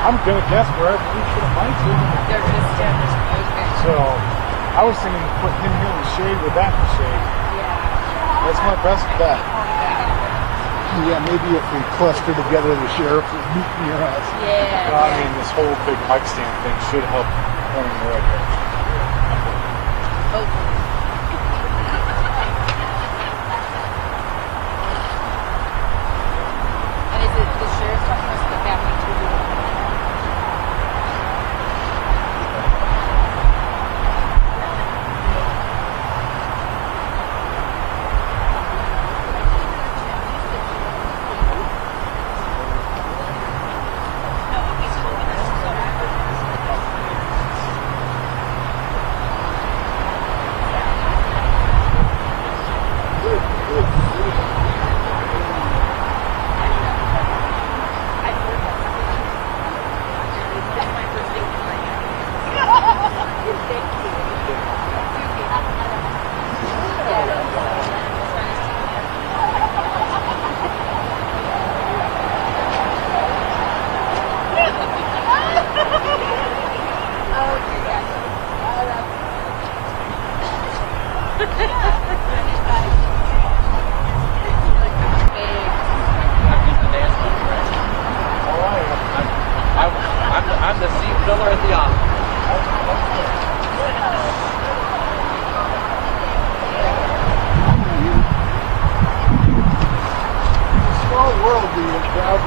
I'm gonna guess wherever we should have might to. They're just okay. So I was thinking of putting him here in the shade with that in the shade. Yeah. That's my best bet. Yeah, maybe if we cluster together, the sheriff is meeting your ass. Yeah. Well, I mean, this whole big mic stand thing should help point in the right direction. Hopefully. And is it the sheriff's talking us the family too? I'm the seat filler at the office. Small world, the crowd.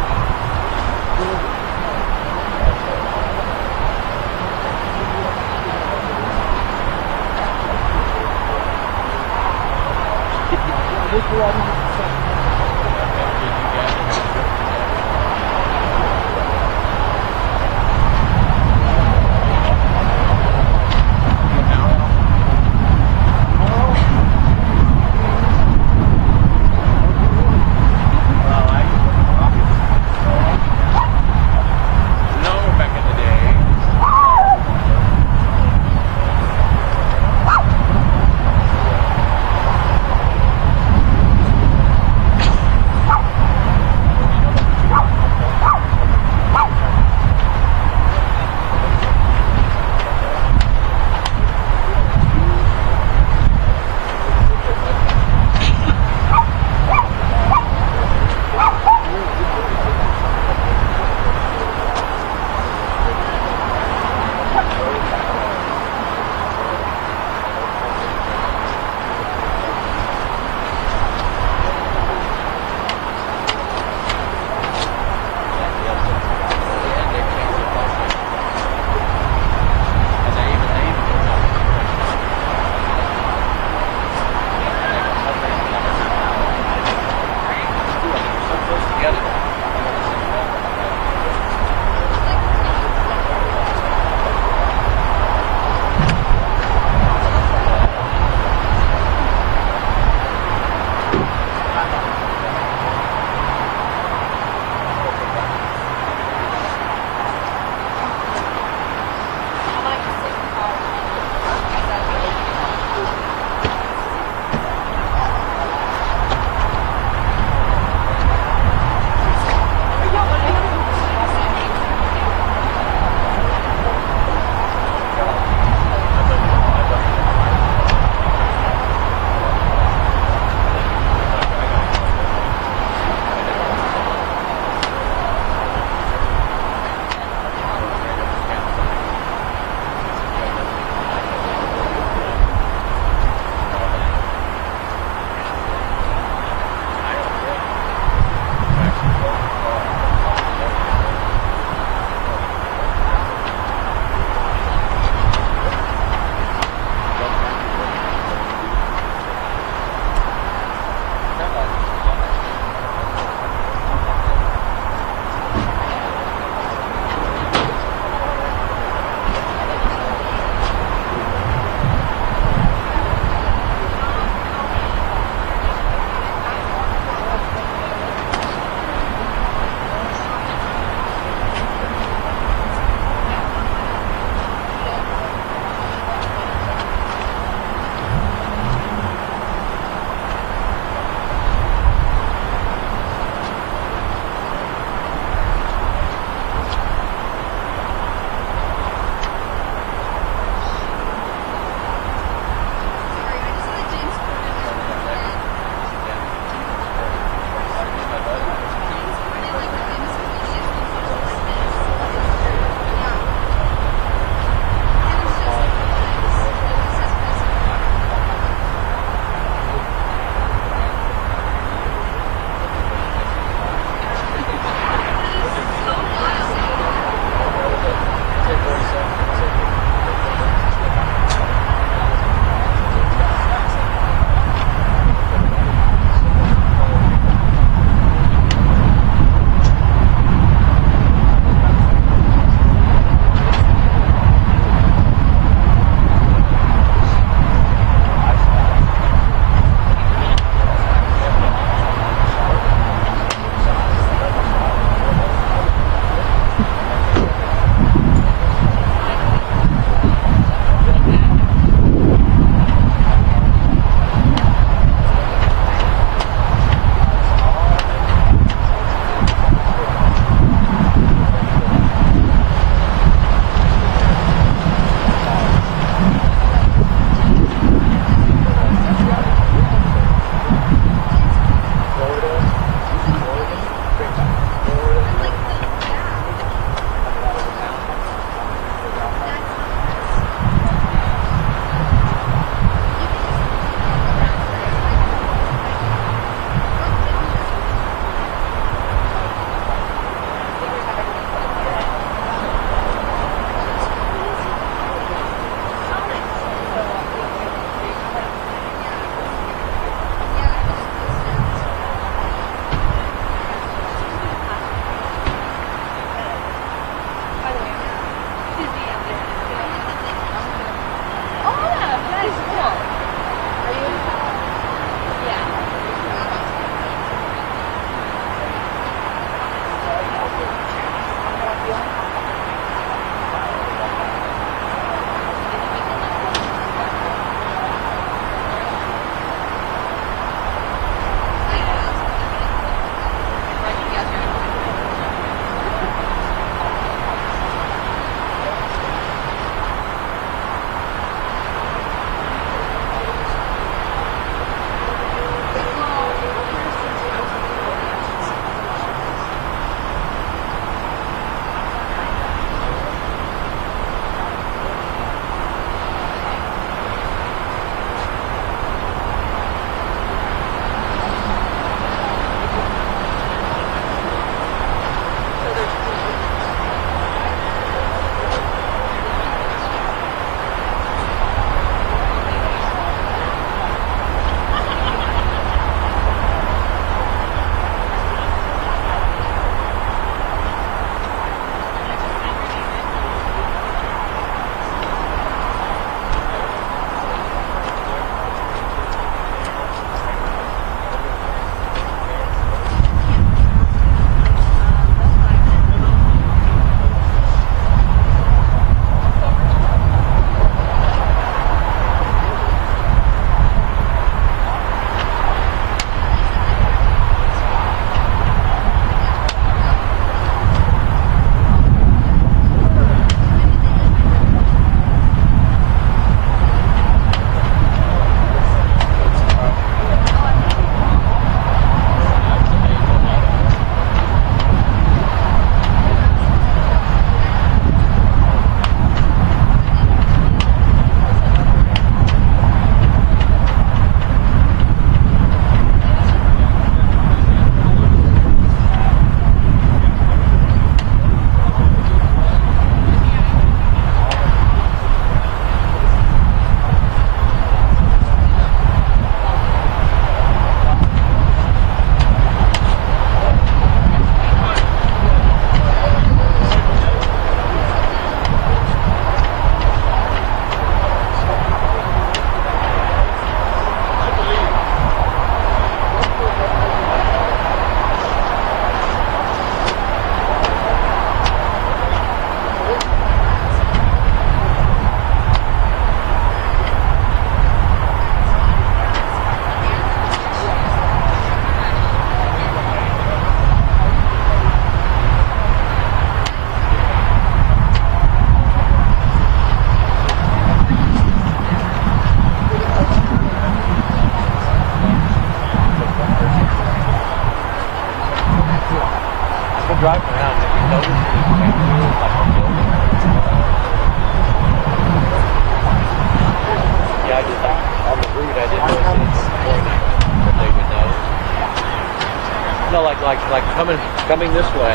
like coming this way.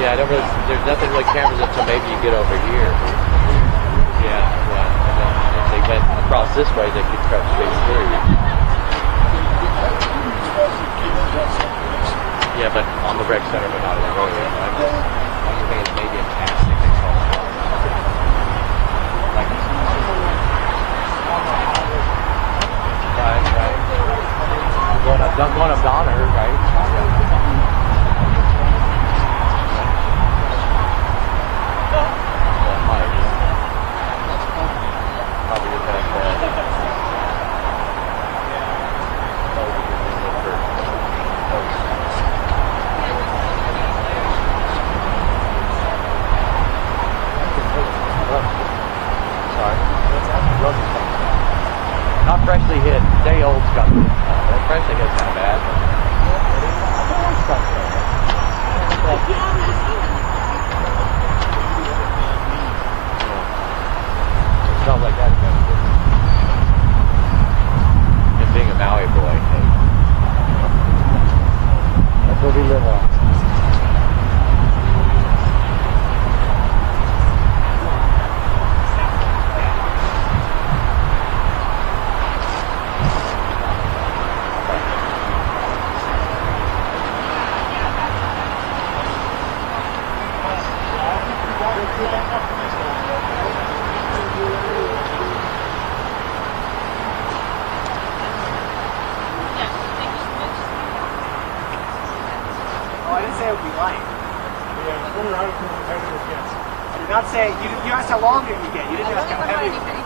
Yeah, there's nothing really cameras until maybe you get over here. Yeah. And then if they went across this way, they could cut straight through. Yeah, but on the rec center, but not in the road. I'm thinking it's maybe a casting they call it. Right. Going up Donner, right? Probably the best. Not freshly hit. Day old stuff. Freshly hit's kind of bad. It smells like that. And being a Maui boy. That's what we live on. I didn't say it would be light. Yeah, we're out of competitive guess. I did not say, you asked how long it would get. You didn't ask how heavy it would get.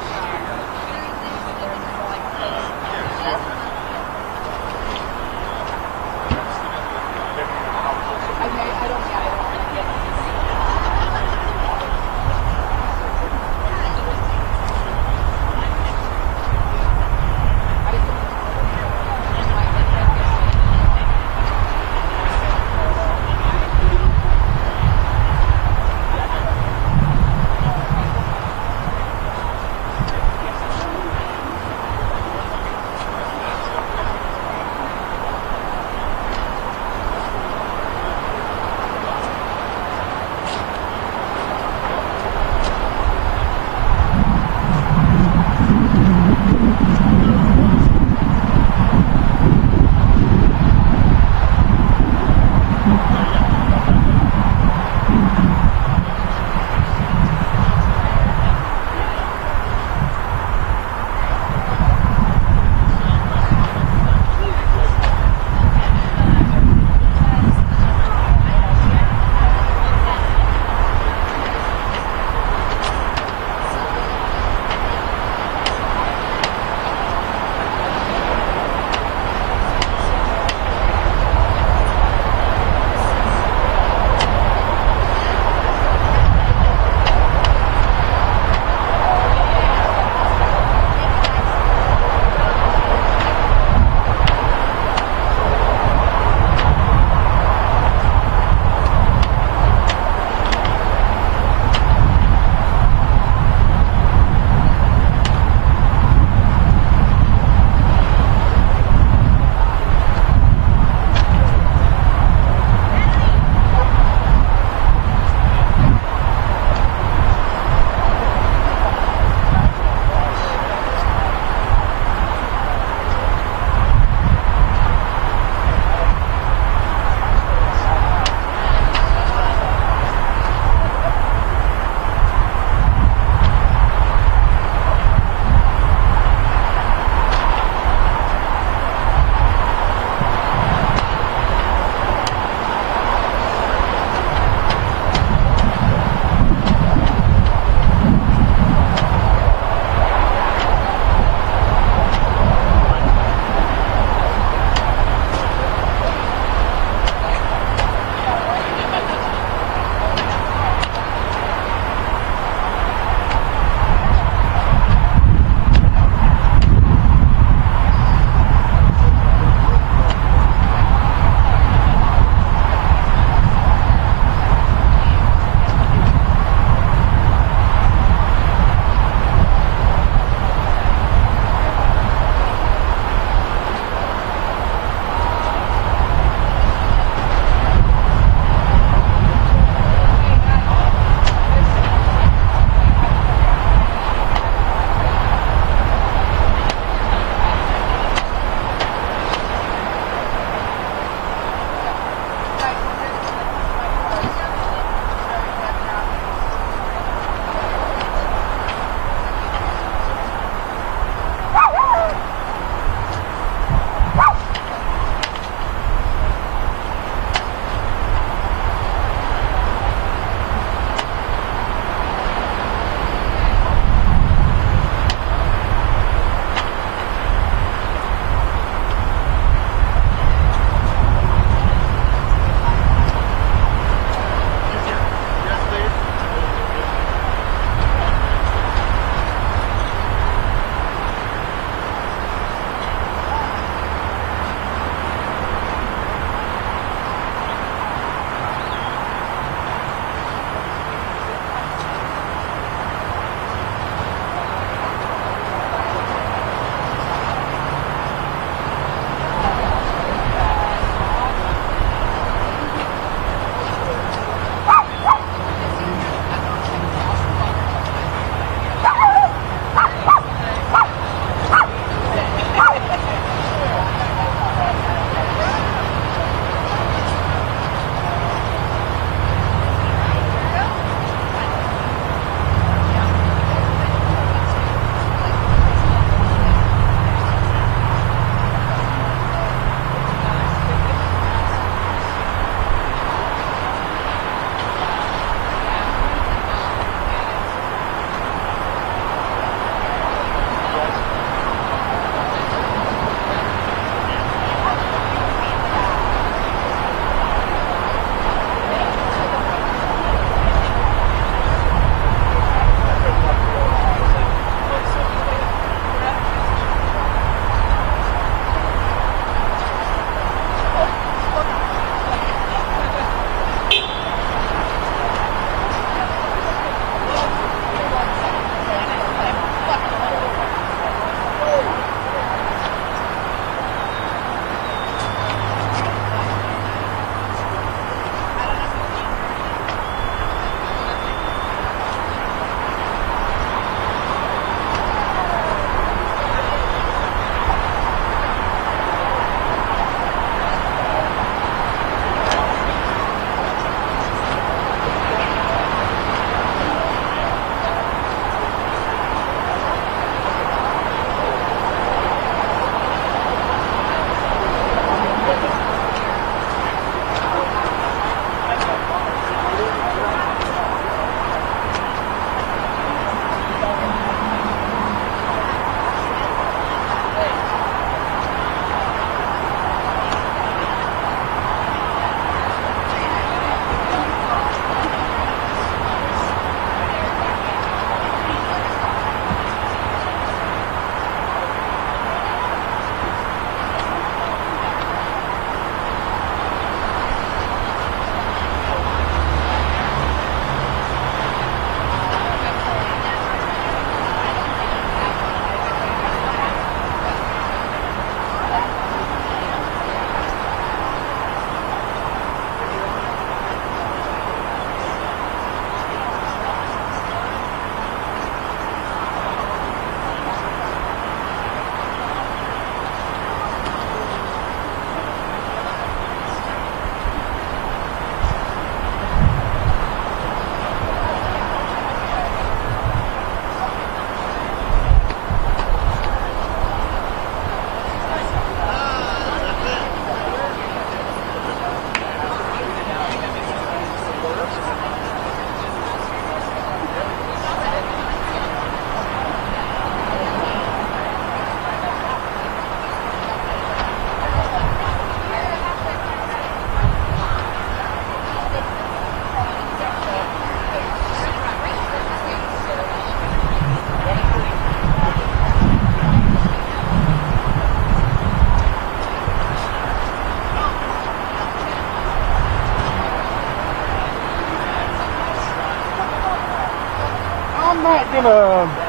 not gonna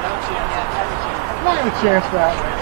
chance that.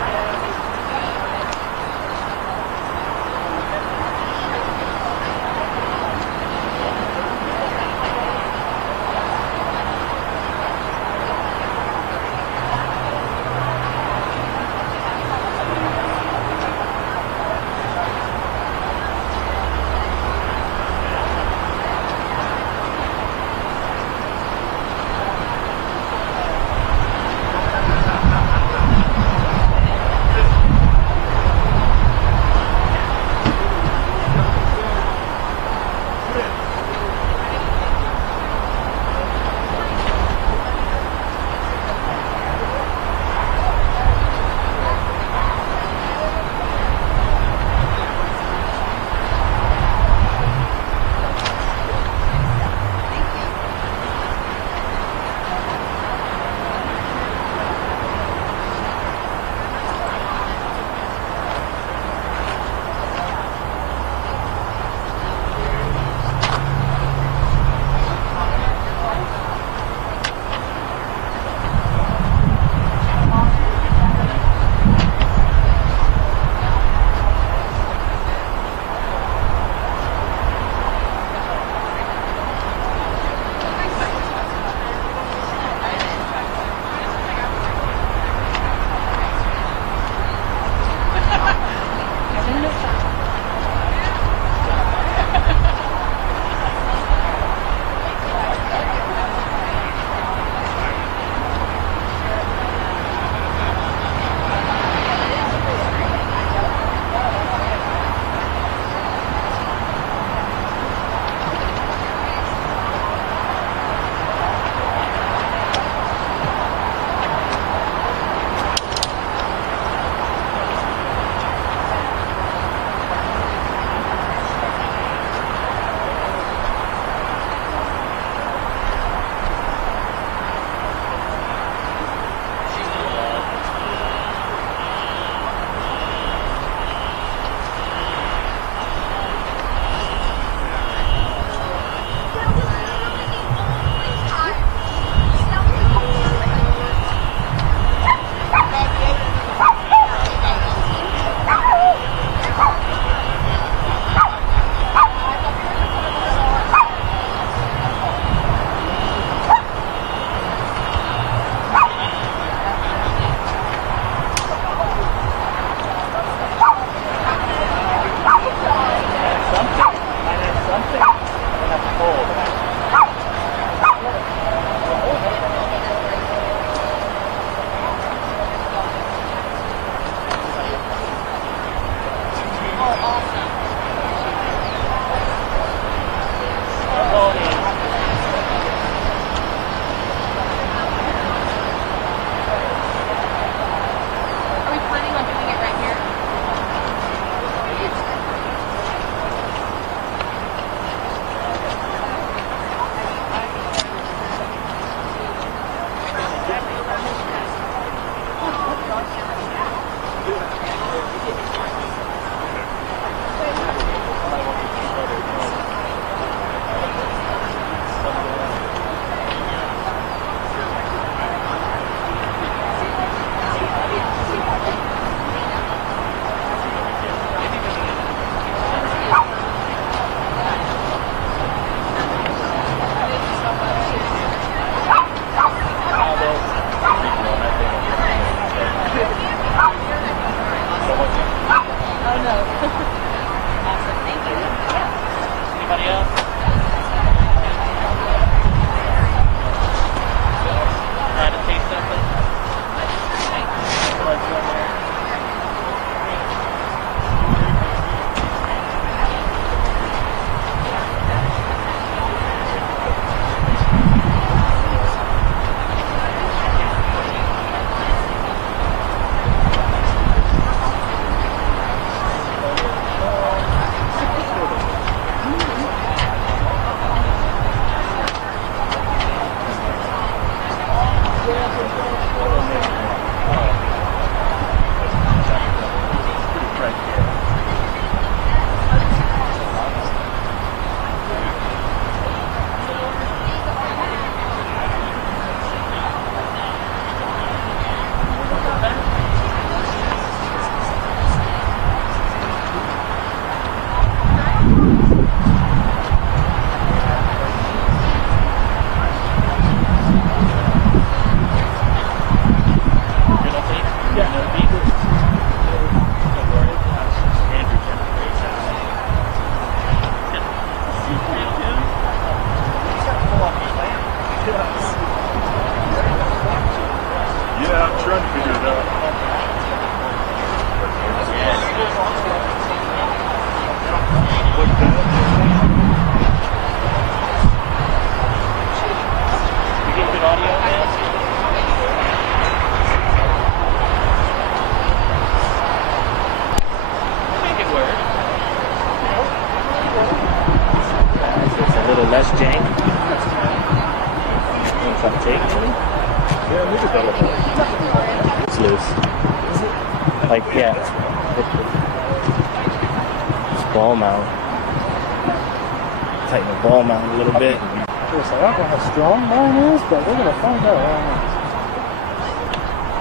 Yeah, I'm trying to figure it out. You get good audio, man? Make it work. It's a little less jank. Try to take it. Yeah, maybe that'll help. It's loose. Like, yeah. It's ball mount. Tighten the ball mount a little bit. I don't know how strong mine is, but we're gonna find out.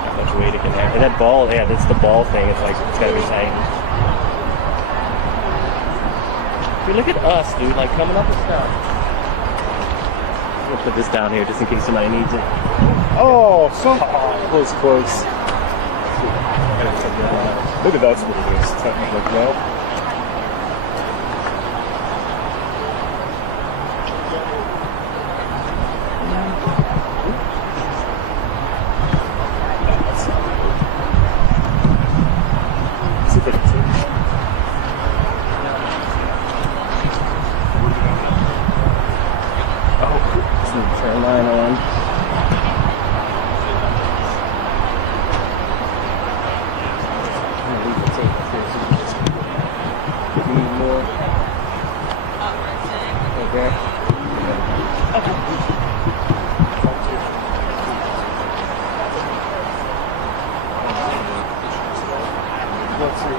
Not much weight it can have. And that ball, yeah, that's the ball thing. It's like, it's gotta be tight. Dude, look at us, dude, like coming up with stuff. We'll put this down here just in case somebody needs it. Oh, that was close. Maybe that's what it is. Technically, no. See if I can see. Turn line on. If you need more. Okay. Let's see.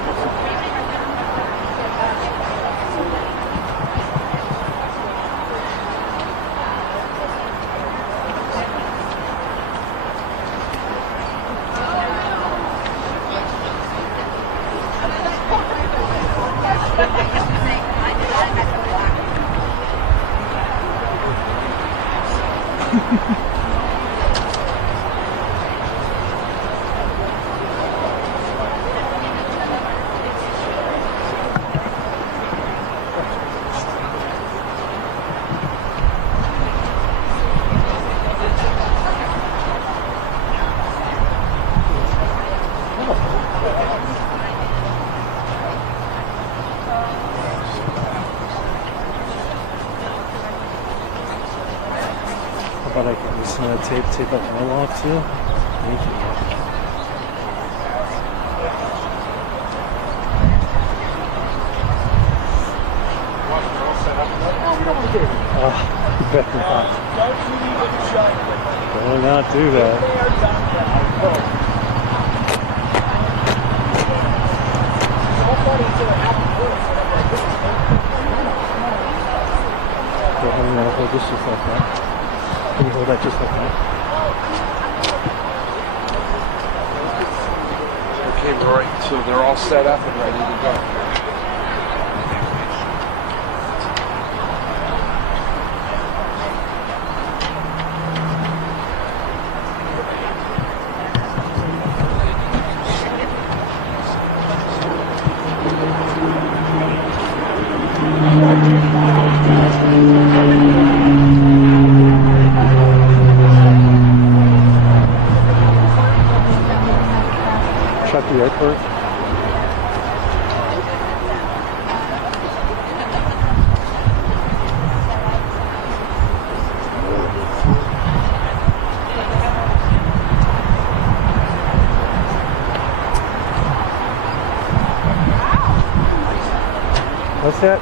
But I can just tape up my lock too. Thank you. You better not. Better not do that. Go ahead and hold this just like that. Can you hold that just like that? Okay, all right. So they're all set up and ready to go. Shut the airport. What's that?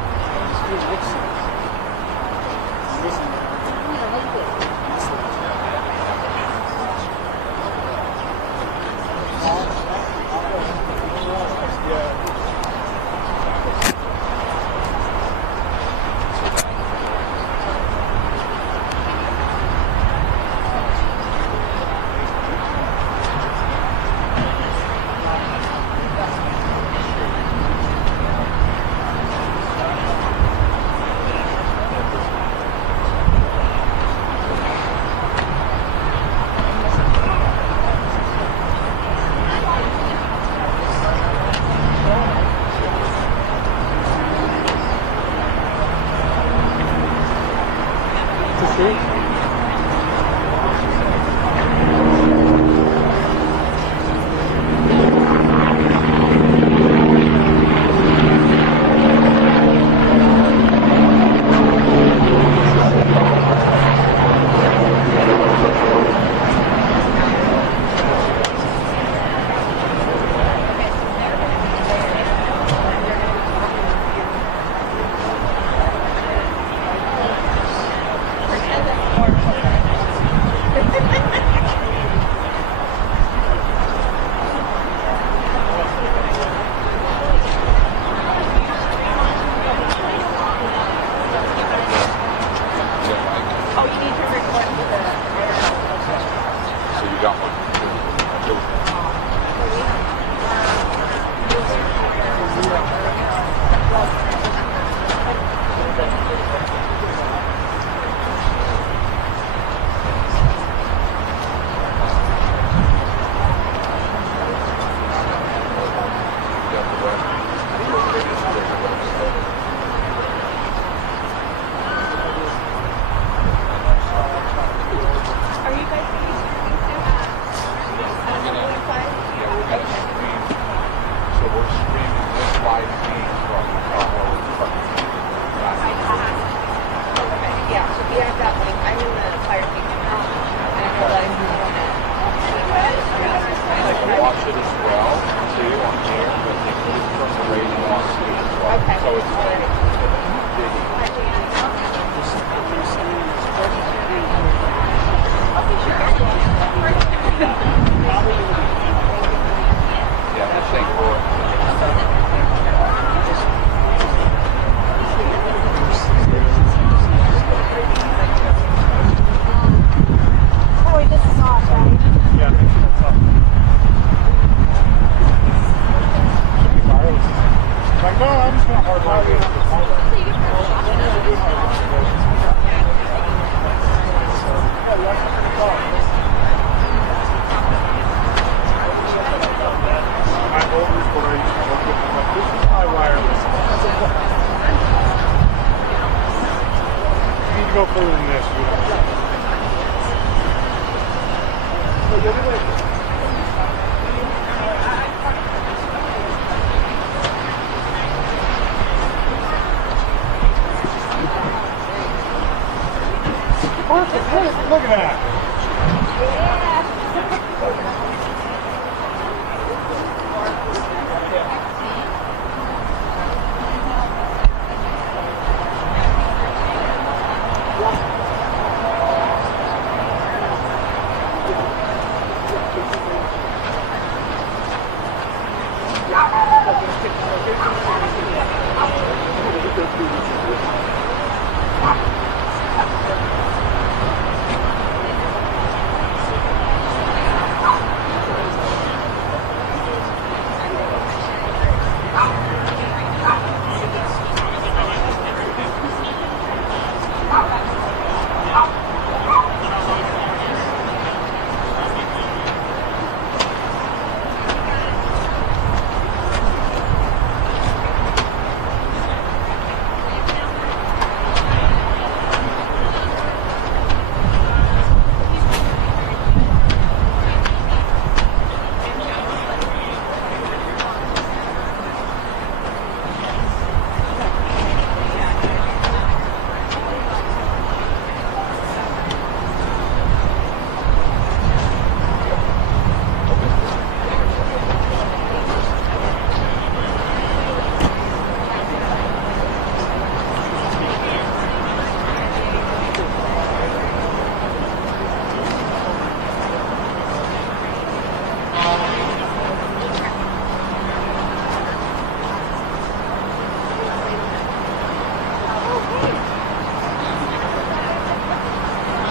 Look at that.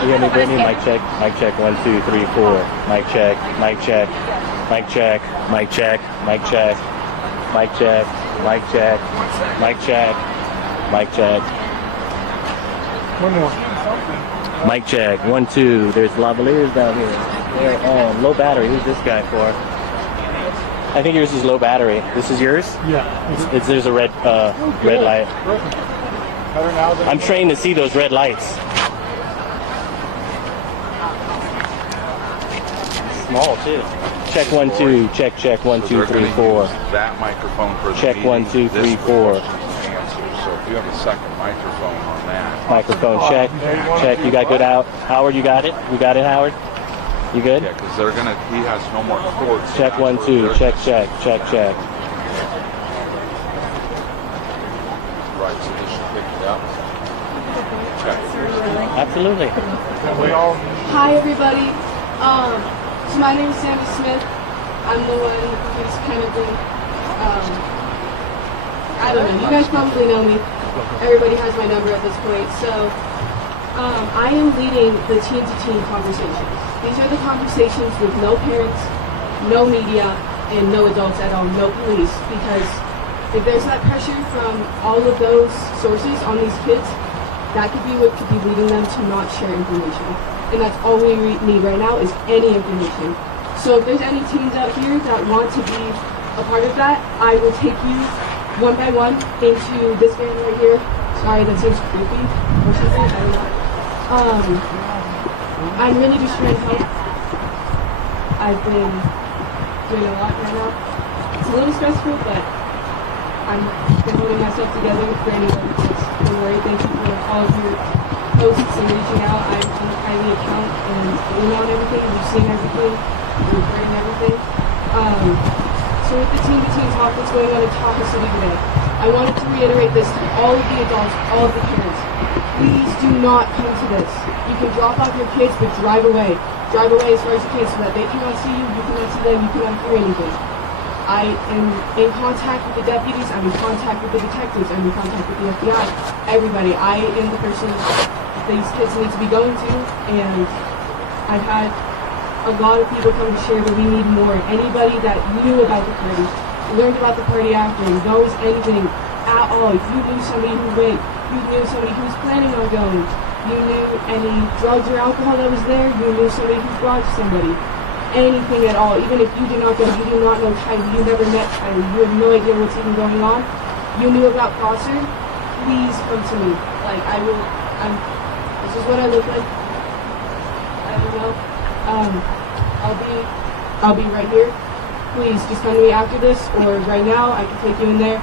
You hear me, Brittany? Mic check. Mic check. 1, 2, 3, 4. Mic check. Mic check. Mic check. Mic check. Mic check. Mic check. Mic check. Mic check. Mic check. One more. Mic check. 1, 2. There's lavaliers down here. They're low battery. Who's this guy for? I think yours is low battery. This is yours? Yeah. There's a red red light. Better now than I'm trained to see those red lights. Small too. Check 1, 2. Check check 1, 2, 3, 4. That microphone for the Check meeting, 1, 2, 3, this 4. answer. So if you have a second microphone on that, Microphone check. Check. You got good out. Howard, you got it? You got it, Howard? You good? yeah, because they're gonna. He has no more cords. so Check that's 1, where 2. they're- Check check. Check check. Right, so they should pick it up. Check. Absolutely. we all Hi everybody. So my name is Sandy Smith. I'm the one who's kind of been, I don't know, you guys probably know me. Everybody has my number at this point. So I am leading the teen-to-teen conversations. These are the conversations with no parents, no media, and no adults at all, no police. Because if there's that pressure from all of those sources on these kids, that could be what could be leading them to not share information. And that's all we need right now is any information. So if there's any teens out here that want to be a part of that, I will take you one by one into this van right here. Sorry, that seems creepy or something, I don't know. I'm really just trying to help. I've been doing a lot right now. It's a little stressful, but I'm been holding myself together for anybody that's been worried. Thank you for all of your posts and reaching out. I'm on the Kiely account and the email and everything. You've seen everything. You're recording everything. So with the teen-to-teen talk that's going on in Tahoe City today, I wanted to reiterate this to all of the adults, all of the parents. Please do not come to this. You can drop off your kids, but drive away. Drive away as far as you can so that they cannot see you, you cannot see them, you cannot hear anything. I am in contact with the deputies, I'm in contact with the detectives, I'm in contact with the FBI, everybody. I am the person these kids need to be going to, and I've had a lot of people come to share that we need more. Anybody that knew about the party, learned about the party after, knows anything at all, you knew somebody who went, you knew somebody who was planning on going, you knew any drugs or alcohol that was there, you knew somebody who brought somebody. Anything at all, even if you did not go, you do not know Kiely, you never met Kiely, you have no idea what's even going on, you knew about Foster, please come to me. Like, this is what I look like. I don't know. I'll be right here. Please just come to me after this, or right now. I can take you in there.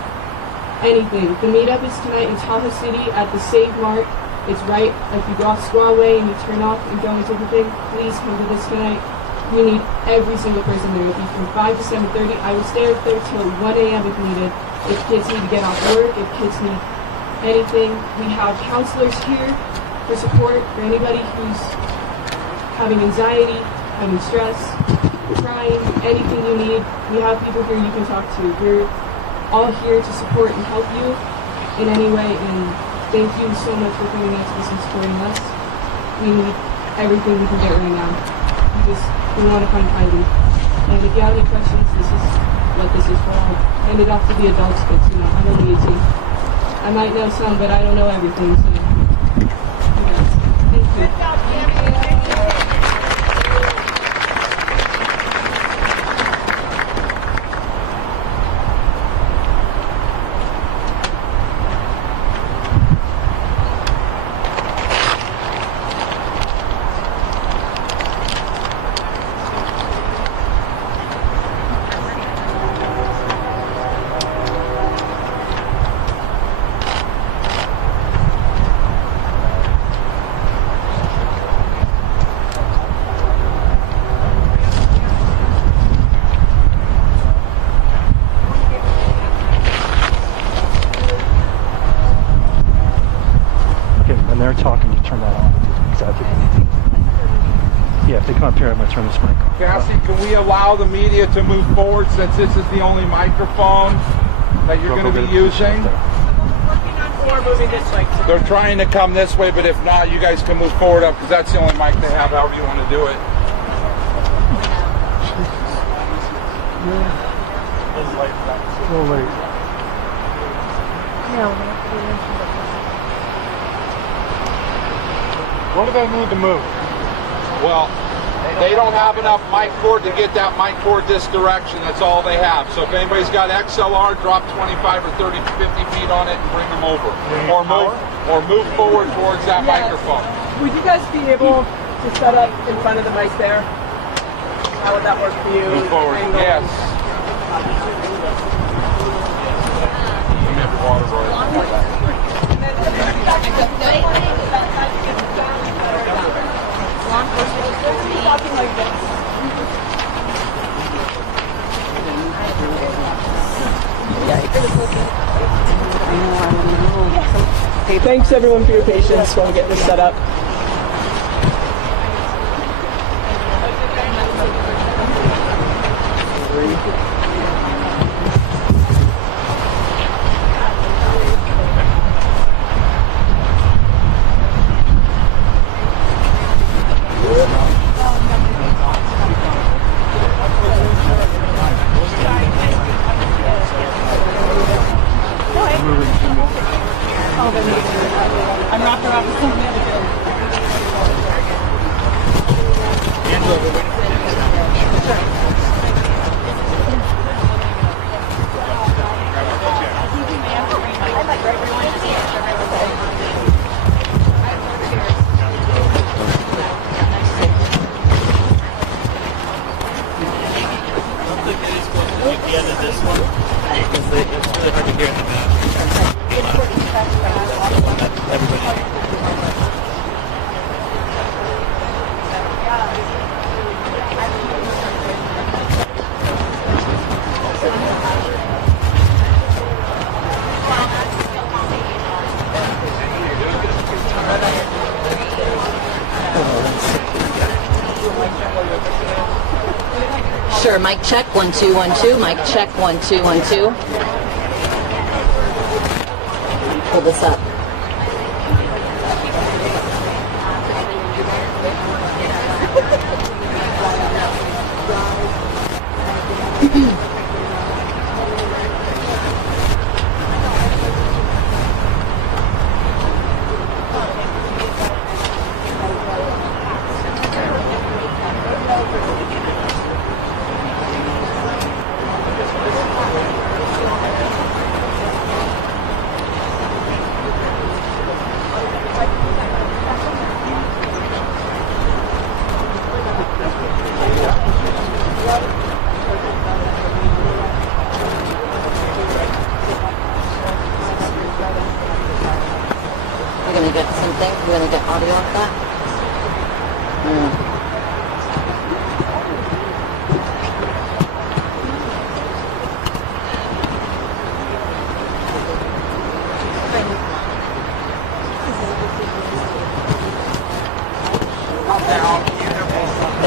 Anything. The meetup is tonight in Tahoe City at the Save Mart. It's right if you go off Squaw Way and you turn off and go into the thing. Please come to this tonight. We need every single person there. It'll be from 5 to 7:30. I will stay there till 1 a.m. if needed. If kids need to get off work, if kids need anything, we have counselors here for support for anybody who's having anxiety, having stress, crying, anything you need. We have people here you can talk to. We're all here to support and help you in any way, and thank you so much for coming out to this and supporting us. We need everything we can get right now. We want to find Kylie. And if you have any questions, this is what this is for. I'll hand it off to the adults, but I'm only 18. I might know some, but I don't know everything, so thank you. Talking, you turn that on. Exactly. Yeah, if they come up here, I'm going to turn this mic off. Cassie, can we allow the media to move forward since this is the only microphone that you're going to be using? Or moving this way. They're trying to come this way, but if not, you guys can move forward up because that's the only mic they have, however you want to do it. So late. What do they need to move? Well, they don't have enough mic cord to get that mic cord this direction. That's all they have. So if anybody's got XLR, drop 25 or 30, 50 feet on it and bring them over. Or move forward towards that microphone. Would you guys be able to set up in front of the mic there? How would that work for you? Move forward, yes. Give me a water Hey, thanks everyone for your patience while we get this set up. I'm not going to have Sure, mic check, 1 2 1 2. Mic check, 1 2 1 2. Pull this up.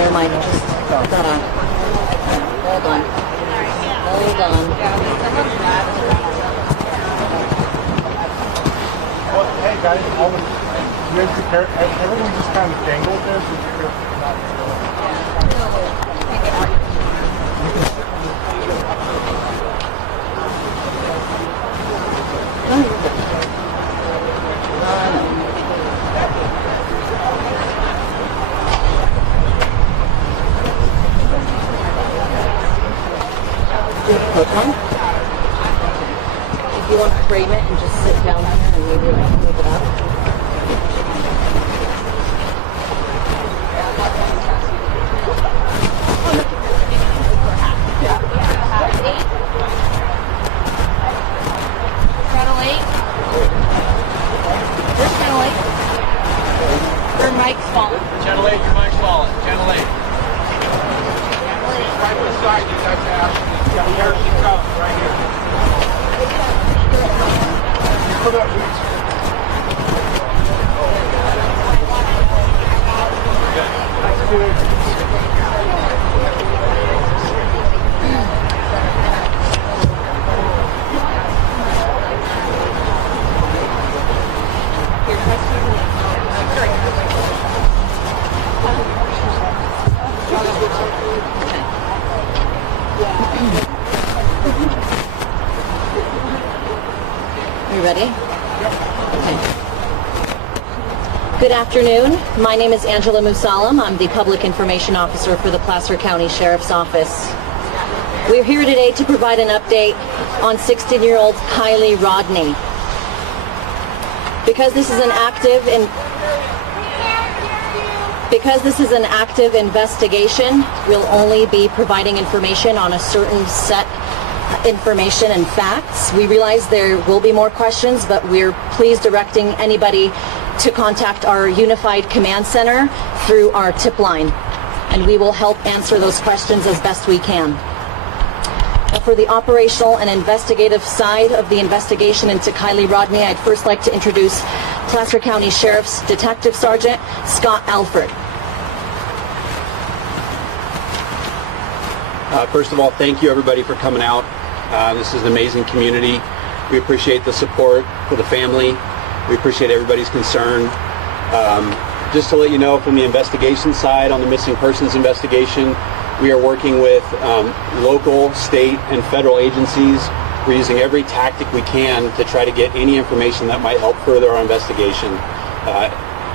there, Mike. Just put that on. Hold on. Hold on. Well, hey guys, everyone just kind of dangled there, so you're not Okay. If you want to frame it and just sit down here and maybe like move it up. Mike's falling. Channel 8, your mic's falling. Channel 8. Right beside you, that's Ashley. Here she comes, right here. put up boots. Are you ready? Okay. Good afternoon. My name is Angela Musalam. I'm the Public Information Officer for the Placer County Sheriff's Office. We're here today to provide an update on 16-year-old Kiely Rodni. Because this is an active investigation, we'll only be providing information on a certain set information and facts. We realize there will be more questions, but we're pleased directing anybody to contact our Unified Command Center through our tip line, and we will help answer those questions as best we can. For the operational and investigative side of the investigation into Kiely Rodni, I'd first like to introduce Placer County Sheriff's Detective Sergeant Scott Alford. First of all, thank you everybody for coming out. This is an amazing community. We appreciate the support for the family. We appreciate everybody's concern. Just to let you know, from the investigation side, on the missing persons investigation, we are working with local, state, and federal agencies. We're using every tactic we can to try to get any information that might help further our investigation.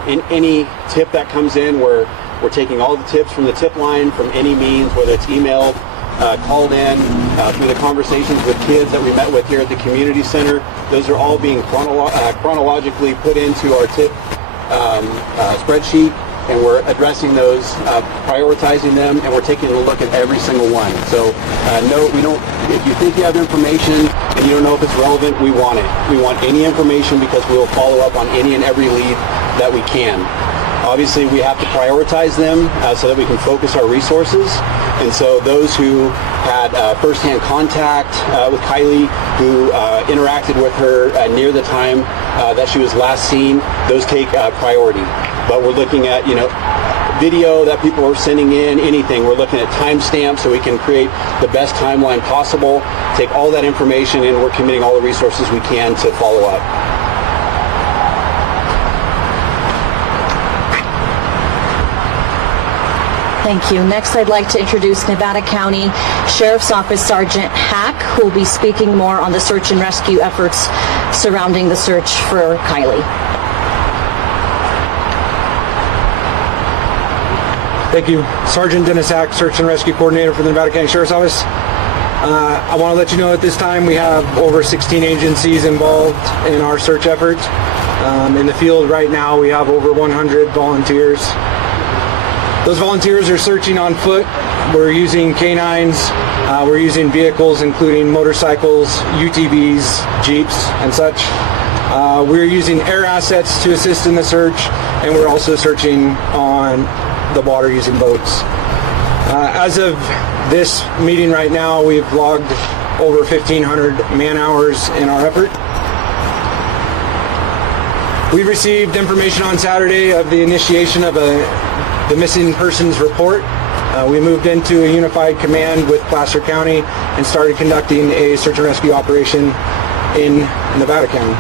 In any tip that comes in, we're taking all the tips from the tip line, from any means, whether it's emailed, called in, through the conversations with kids that we met with here at the community center. Those are all being chronologically put into our tip spreadsheet, and we're addressing those, prioritizing them, and we're taking a look at every single one. So no, we don't. If you think you have information and you don't know if it's relevant, we want it. We want any information because we will follow up on any and every lead that we can. Obviously, we have to prioritize them so that we can focus our resources. And so those who had firsthand contact with Kiely, who interacted with her near the time that she was last seen, those take priority. But we're looking at, video that people are sending in, anything. We're looking at timestamps so we can create the best timeline possible, take all that information, and we're committing all the resources we can to follow up. Thank you. Next, I'd like to introduce Nevada County Sheriff's Office Sergeant Hack, who will be speaking more on the search and rescue efforts surrounding the search for Kiely. Thank you. Sergeant Dennis Hack, Search and Rescue Coordinator for the Nevada County Sheriff's Office. I want to let you know at this time we have over 16 agencies involved in our search effort. In the field right now we have over 100 volunteers. Those volunteers are searching on foot. We're using canines. We're using vehicles including motorcycles, UTVs, Jeeps, and such. We're using air assets to assist in the search, and we're also searching on the water using boats. As of this meeting right now, we've logged over 1,500 man-hours in our effort. We received information on Saturday of the initiation of a the missing persons report. We moved into a unified command with Placer County and started conducting a search and rescue operation in Nevada County.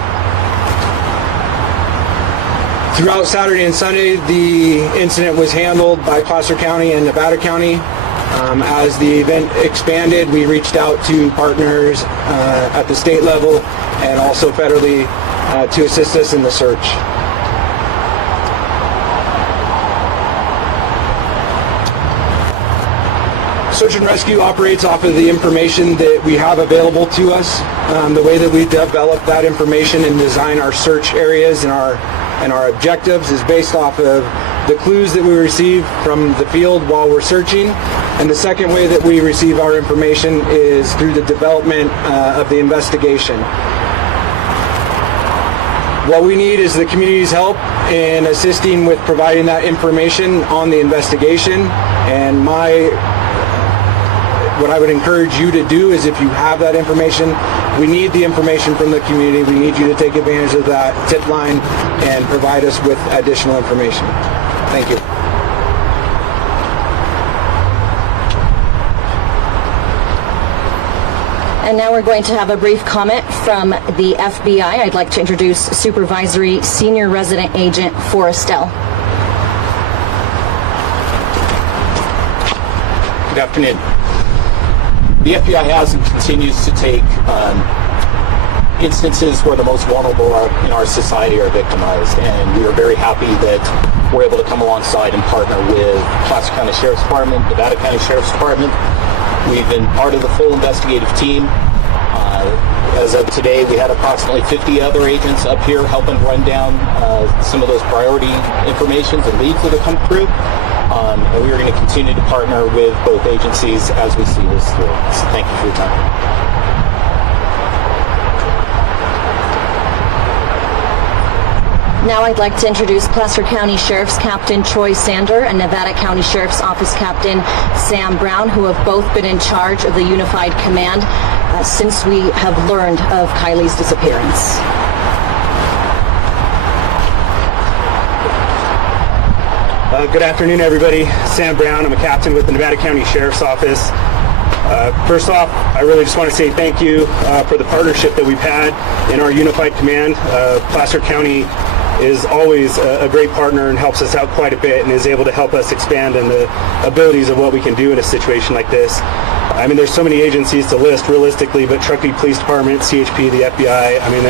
Throughout Saturday and Sunday, the incident was handled by Placer County and Nevada County. As the event expanded, we reached out to partners at the state level and also federally to assist us in the search. Search and rescue operates off of the information that we have available to us. The way that we develop that information and design our search areas and our objectives is based off of the clues that we receive from the field while we're searching. And the second way that we receive our information is through the development of the investigation. What we need is the community's help in assisting with providing that information on the investigation. And what I would encourage you to do is, if you have that information, we need the information from the community. We need you to take advantage of that tip line and provide us with additional information. Thank you. And now we're going to have a brief comment from the FBI. I'd like to introduce Supervisory Senior Resident Agent Forrestel. Good afternoon. The FBI has and continues to take instances where the most vulnerable in our society are victimized, and we are very happy that we're able to come alongside and partner with Placer County Sheriff's Department, Nevada County Sheriff's Department. We've been part of the full investigative team. As of today, we had approximately 50 other agents up here helping run down some of those priority informations and leads that have come through. And we are going to continue to partner with both agencies as we see this through. So thank you for your time. Now I'd like to introduce Placer County Sheriff's Captain Troy Sander and Nevada County Sheriff's Office Captain Sam Brown, who have both been in charge of the Unified Command since we have learned of Kiely's disappearance. Good afternoon, everybody. Sam Brown. I'm a captain with the Nevada County Sheriff's Office. First off, I really just want to say thank you for the partnership that we've had in our Unified Command. Placer County is always a great partner and helps us out quite a bit and is able to help us expand on the abilities of what we can do in a situation like this. I mean, there's so many agencies to list realistically, but Truckee Police Department, CHP, the FBI, I mean,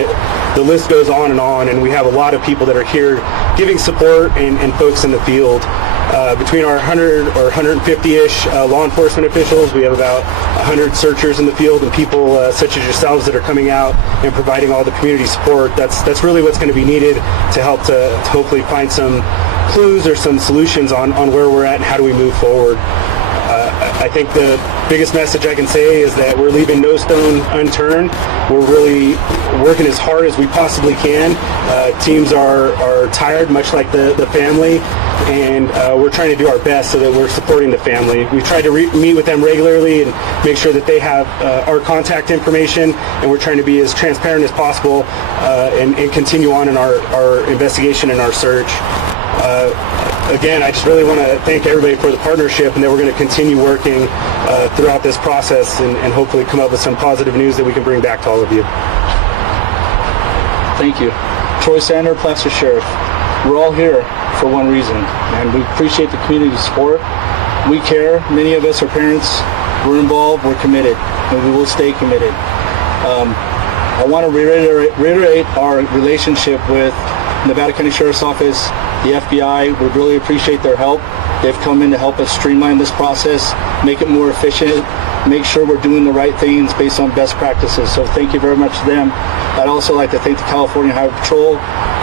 the list goes on, and we have a lot of people that are here giving support and folks in the field. Between our 100 or 150-ish law enforcement officials, we have about 100 searchers in the field and people such as yourselves that are coming out and providing all the community support. That's really what's going to be needed to help to hopefully find some clues or some solutions on where we're at and how do we move forward. I think the biggest message I can say is that we're leaving no stone unturned. We're really working as hard as we possibly can. Teams are tired, much like the family, and we're trying to do our best so that we're supporting the family. We try to meet with them regularly and make sure that they have our contact information, and we're trying to be as transparent as possible and continue on in our investigation and our search. Again, I just really want to thank everybody for the partnership, and that we're going to continue working throughout this process and hopefully come up with some positive news that we can bring back to all of you. Thank you. Troy Sander, Placer Sheriff. We're all here for one reason, and we appreciate the community support. We care. Many of us are parents. We're involved. We're committed, and we will stay committed. I want to reiterate our relationship with Nevada County Sheriff's Office, the FBI. We really appreciate their help. They've come in to help us streamline this process, make it more efficient, make sure we're doing the right things based on best practices. So thank you very much to them. I'd also like to thank the California Highway Patrol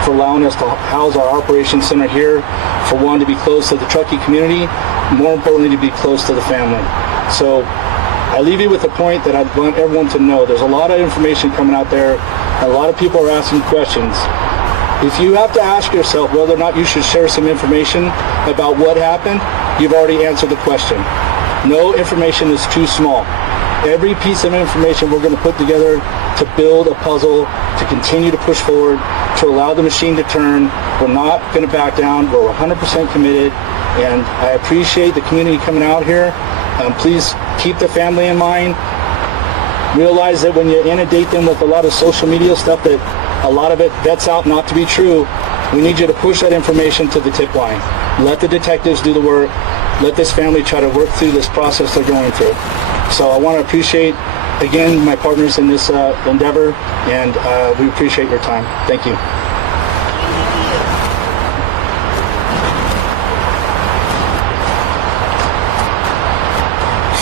for allowing us to house our operations center here, for wanting to be close to the Truckee community, more importantly to be close to the family. So I leave you with a point that I want everyone to know. There's a lot of information coming out there, and a lot of people are asking questions. If you have to ask yourself whether or not you should share some information about what happened, you've already answered the question. No information is too small. Every piece of information we're going to put together to build a puzzle, to continue to push forward, to allow the machine to turn. We're not going to back down. We're 100% committed. And I appreciate the community coming out here. Please keep the family in mind. Realize that when you inundate them with a lot of social media stuff, that a lot of it vets out not to be true. We need you to push that information to the tip line. Let the detectives do the work. Let this family try to work through this process they're going through. So I want to appreciate, again, my partners in this endeavor, and we appreciate your time. Thank you.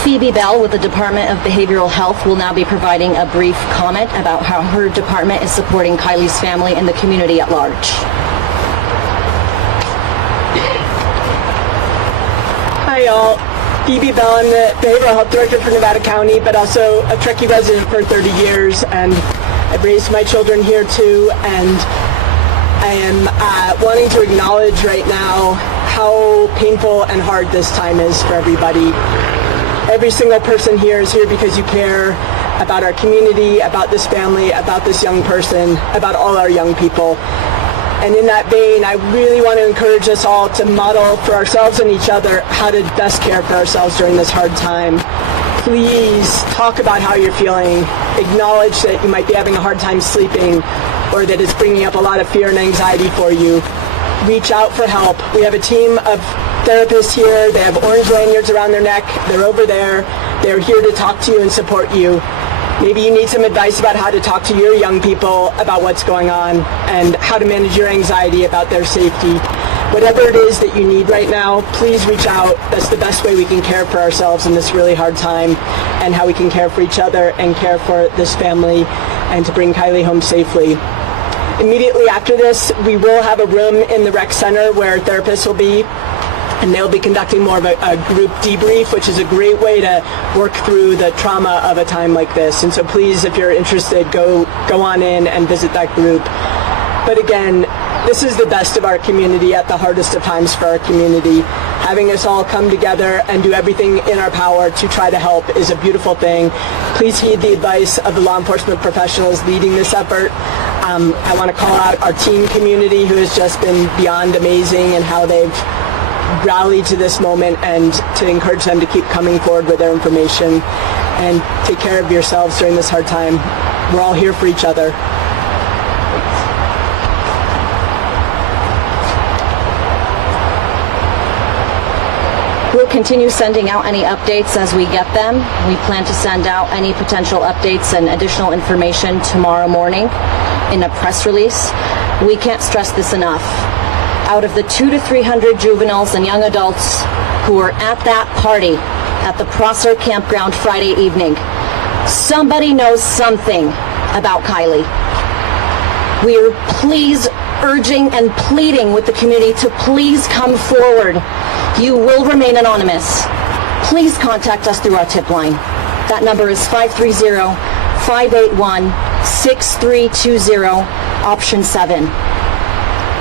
Phoebe Bell with the Department of Behavioral Health will now be providing a brief comment about how her department is supporting Kiely's family and the community at large. Hi y'all, Phoebe Bell. I'm the Behavioral Health Director for Nevada County, but also a Truckee resident for 30 years, and I've raised my children here too, and I am wanting to acknowledge right now how painful and hard this time is for everybody. Every single person here is here because you care about our community, about this family, about this young person, about all our young people. And in that vein, I really want to encourage us all to model for ourselves and each other how to best care for ourselves during this hard time. Please talk about how you're feeling. Acknowledge that you might be having a hard time sleeping, or that it's bringing up a lot of fear and anxiety for you. Reach out for help. We have a team of therapists here. They have orange lanyards around their neck. They're over there. They're here to talk to you and support you. Maybe you need some advice about how to talk to your young people about what's going on and how to manage your anxiety about their safety. Whatever it is that you need right now, please reach out. That's the best way we can care for ourselves in this really hard time, and how we can care for each other and care for this family and to bring Kiely home safely. Immediately after this, we will have a room in the rec center where therapists will be, and they'll be conducting more of a group debrief, which is a great way to work through the trauma of a time like this. And so please, if you're interested, go on in and visit that group. But again, this is the best of our community at the hardest of times for our community. Having us all come together and do everything in our power to try to help is a beautiful thing. Please heed the advice of the law enforcement professionals leading this effort. I want to call out our teen community, who has just been beyond amazing, and how they've rallied to this moment, and to encourage them to keep coming forward with their information and take care of yourselves during this hard time. We're all here for each other. We'll continue sending out any updates as we get them. We plan to send out any potential updates and additional information tomorrow morning in a press release. We can't stress this enough. Out of the 200 to 300 juveniles and young adults who were at that party at the Prosser campground Friday evening, somebody knows something about Kiely. We are please urging and pleading with the community to please come forward. You will remain anonymous. Please contact us through our tip line. That number is 530-581-6320, option 7.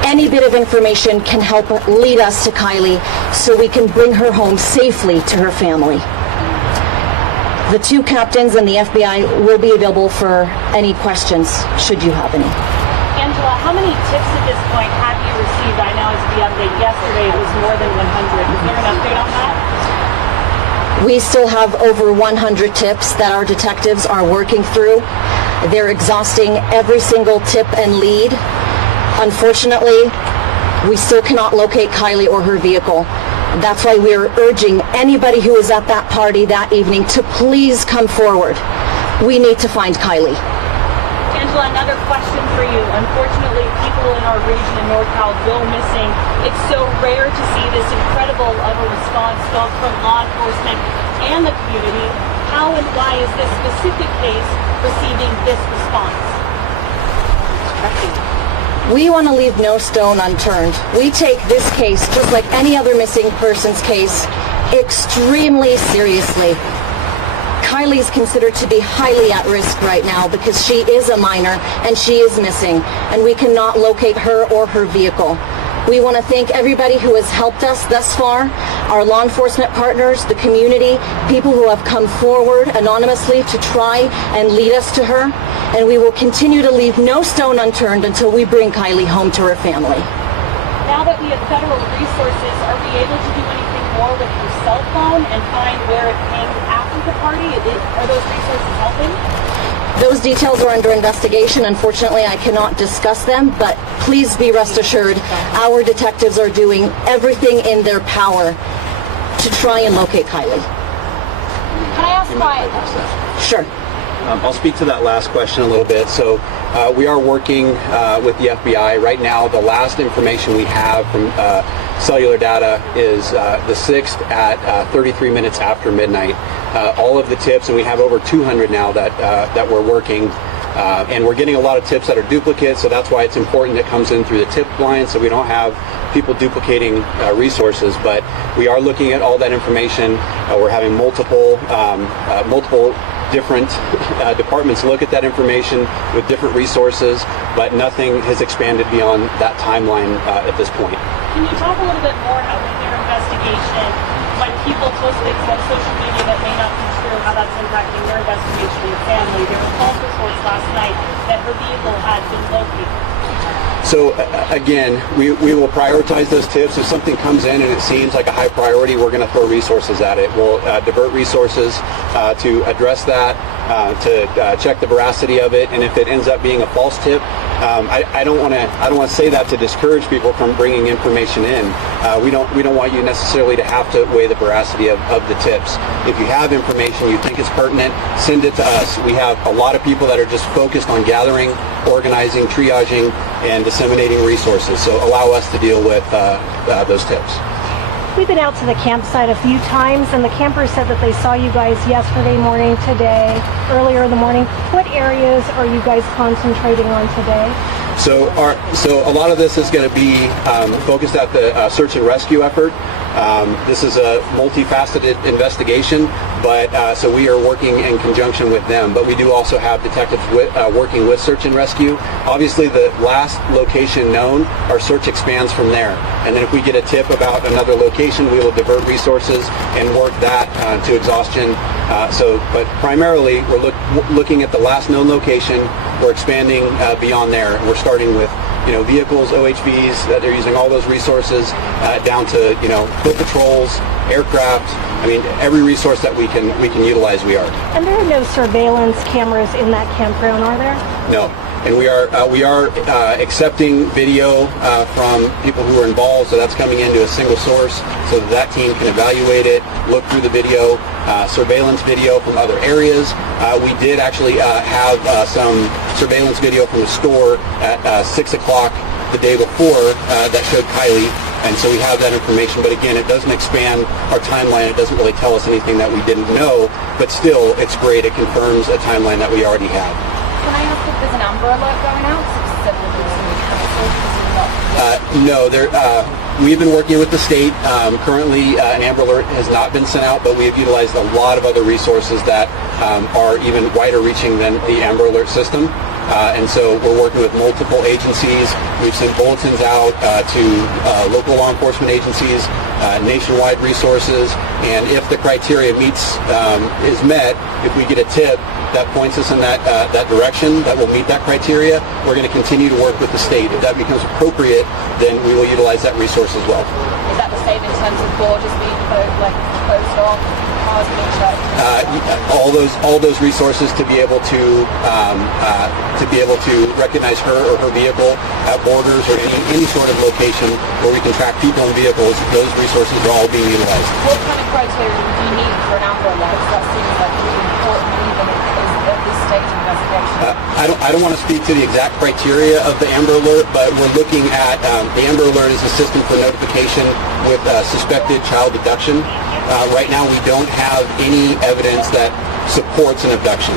Any bit of information can help lead us to Kiely so we can bring her home safely to her family. The 2 captains and the FBI will be available for any questions, should you have any. Angela, how many tips at this point have you received? I know it's the update yesterday, it was more than 100. Is there an update on that? We still have over 100 tips that our detectives are working through. They're exhausting every single tip and lead. Unfortunately, we still cannot locate Kiely or her vehicle. That's why we're urging anybody who was at that party that evening to please come forward. We need to find Kiely. Angela, another question for you. Unfortunately, people in our region in NorCal go missing. It's so rare to see this incredible of a response both from law enforcement and the community. How and why is this specific case receiving this response? We want to leave no stone unturned. We take this case, just like any other missing persons case, extremely seriously. Kiely is considered to be highly at risk right now because she is a minor and she is missing, and we cannot locate her or her vehicle. We want to thank everybody who has helped us thus far, our law enforcement partners, the community, people who have come forward anonymously to try and lead us to her, and we will continue to leave no stone unturned until we bring Kiely home to her family. Now now that we have federal resources, are we able to do anything more with your cell phone and find where it came after the party? Are those resources helping? Those details are under investigation. Unfortunately, I cannot discuss them, but please be rest assured, our detectives are doing everything in their power to try and locate Kiely. Can I ask why? Sure. I'll speak to that last question a little bit. So we are working with the FBI. Right now, the last information we have from cellular data is the 6th at 33 minutes after midnight. All of the tips, and we have over 200 now that we're working. And we're getting a lot of tips that are duplicates, so that's why it's important it comes in through the tip line so we don't have people duplicating resources. But we are looking at all that information. We're having multiple different departments look at that information with different resources, but nothing has expanded beyond that timeline at this point. Can you talk a little bit more about with your investigation, when people post things on social media that may not be true, how that's impacting your investigation and your family? There were false reports last night that her vehicle had been located. So again, we will prioritize those tips. If something comes in and it seems like a high priority, we're going to throw resources at it. We'll divert resources to address that, to check the veracity of it. And if it ends up being a false tip, I don't want to say that to discourage people from bringing information in. We don't want you necessarily to have to weigh the veracity of the tips. If you have information you think is pertinent, send it to us. We have a lot of people that are just focused on gathering, organizing, triaging, and disseminating resources. So allow us to deal with those tips. We've been out to the campsite a few times, and the campers said that they saw you guys yesterday morning, today, earlier in the morning. What areas are you guys concentrating on today? So a lot of this is going to be focused at the search and rescue effort. This is a multifaceted investigation, but so we are working in conjunction with them. But we do also have detectives working with search and rescue. Obviously, the last location known, our search expands from there. And then if we get a tip about another location, we will divert resources and work that to exhaustion. But primarily, we're looking at the last known location. We're expanding beyond there. We're starting with vehicles, OHVs, that they're using all those resources down to foot patrols, aircraft. I mean, every resource that we can utilize, we are. And there are no surveillance cameras in that campground, are there? No. And we are accepting video from people who are involved, so that's coming into a single source so that team can evaluate it, look through the video, surveillance video from other areas. We did actually have some surveillance video from the store at 6 o'clock the day before that showed Kiely, and so we have that information. But again, it doesn't expand our timeline. It doesn't really tell us anything that we didn't know, but still, it's great. It confirms a timeline that we already have. Can I ask if there's an Amber Alert going out? No, we've been working with the state. Currently, an Amber Alert has not been sent out, but we have utilized a lot of other resources that are even wider reaching than the Amber Alert system. And so we're working with multiple agencies. We've sent bulletins out to local law enforcement agencies, nationwide resources, and if the criteria is met, if we get a tip that points us in that direction that will meet that criteria, we're going to continue to work with the state. If that becomes appropriate, then we will utilize that resource as well. Is that the same in terms of borders being closed off, cars being shut? All those resources to be able to recognize her or her vehicle at borders or any sort of location where we can track people and vehicles. Those resources are all being utilized. What kind of criteria do you need for an Amber Alert? Because that seems like really important even at this stage of investigation. I don't want to speak to the exact criteria of the Amber Alert, but we're looking at the Amber Alert is a system for notification with suspected child abduction. Right now, we don't have any evidence that supports an abduction.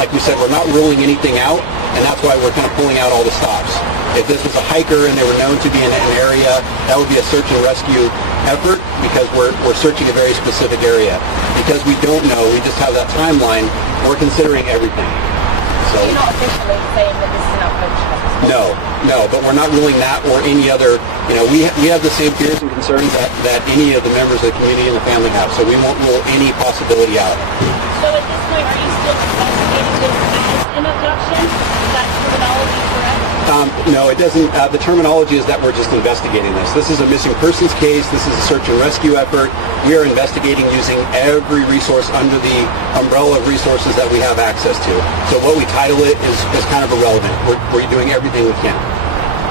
Like we said, we're not ruling anything out, and that's why we're kind of pulling out all the stops. If this was a hiker and they were known to be in an area, that would be a search and rescue effort because we're searching a very specific area. Because we don't know, we just have that timeline, we're considering everything. So you're not officially saying that this is an approach? No, but we're not ruling that or any other, we have the same fears and concerns that any of the members of the community and the family have, so we won't rule any possibility out. So at this point, are you still investigating this as an abduction? Is that terminology correct? No, it doesn't. The terminology is that we're just investigating this. This is a missing persons case. This is a search and rescue effort. We are investigating using every resource under the umbrella of resources that we have access to. So what we title it is kind of irrelevant. We're doing everything we can.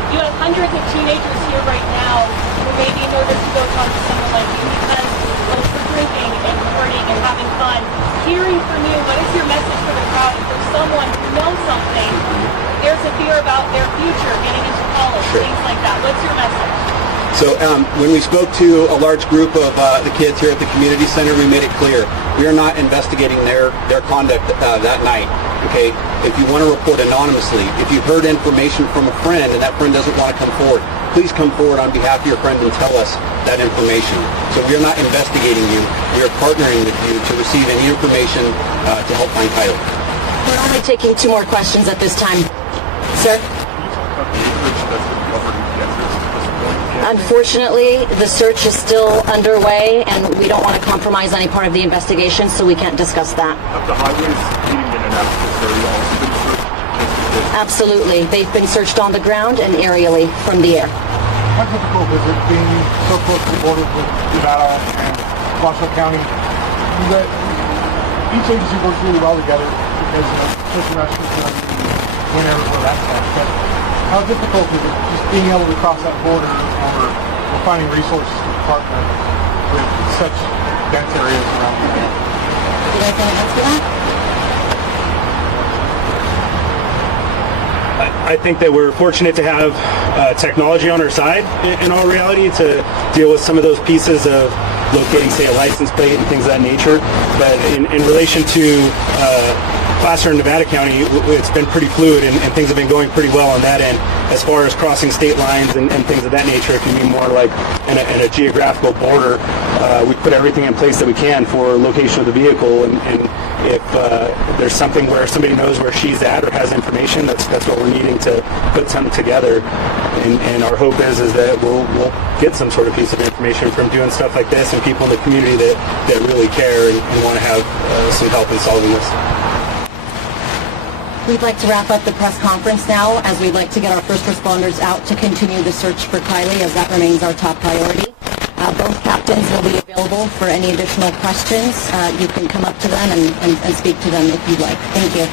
You have hundreds of teenagers here right now who may be nervous to go talk to someone like you because of drinking and partying and having fun. Hearing from you, what is your message for the crowd? If there's someone who knows something, there's a fear about their future, getting into college, things like that. What's your message? So when we spoke to a large group of the kids here at the community center, we made it clear we are not investigating their conduct that night. Okay, if you want to report anonymously, if you've heard information from a friend and that friend doesn't want to come forward, please come forward on behalf of your friend and tell us that information. So we are not investigating you. We are partnering with you to receive any information to help find Kiely. We're only taking 2 more questions at this time. Sir? Unfortunately, the search is still underway, and we don't want to compromise any part of the investigation, so we can't discuss that. Have the highways leading in and out of this area also been searched? Absolutely. They've been searched on the ground and aerially from the air. How difficult is it being so close to the border with Nevada and Washoe County? Each agency works really well together because search and rescue is going to be whenever we're at that. But how difficult is it just being able to cross that border or finding resources to partner with such dense areas around the area? You guys want to answer that? I think that we're fortunate to have technology on our side in all reality to deal with some of those pieces of locating, say, a license plate and things of that nature. But in relation to Placer in Nevada County, it's been pretty fluid and things have been going pretty well on that end. As far as crossing state lines and things of that nature, it can be more like in a geographical border. We put everything in place that we can for location of the vehicle, and if there's something where somebody knows where she's at or has information, that's what we're needing to put something together. And our hope is that we'll get some sort of piece of information from doing stuff like this and people in the community that really care and want to have some help in solving this. We'd like to wrap up the press conference now, as we'd like to get our first responders out to continue the search for Kiely, as that remains our top priority. Both captains will be available for any additional questions. You can come up to them and speak to them if you'd like. Thank you.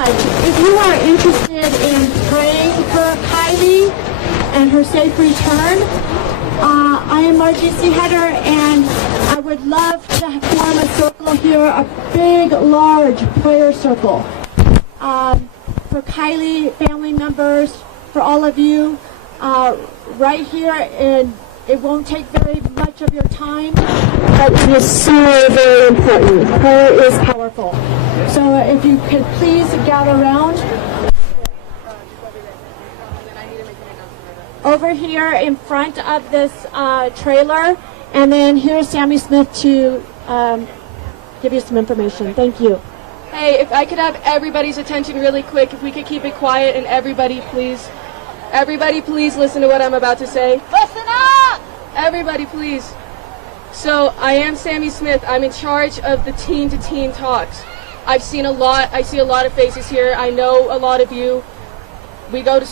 If you are interested in praying for Kiely and her safe return, I am RGC header, and I would love to form a circle here, a big, large prayer circle for Kiely, family members, for all of you, right here. And it won't take very much of your time, but it is so very important. Prayer is powerful. So if you could please gather around. Over here in front of this trailer, and then here's Sammy Smith to give you some information. Thank you. Hey, if I could have everybody's attention really quick, if we could keep it quiet, and everybody please listen to what I'm about to say. Listen up! Everybody please. So I am Sammy Smith. I'm in charge of the teen to teen talks. I see a lot of faces here. I know a lot of you. We go to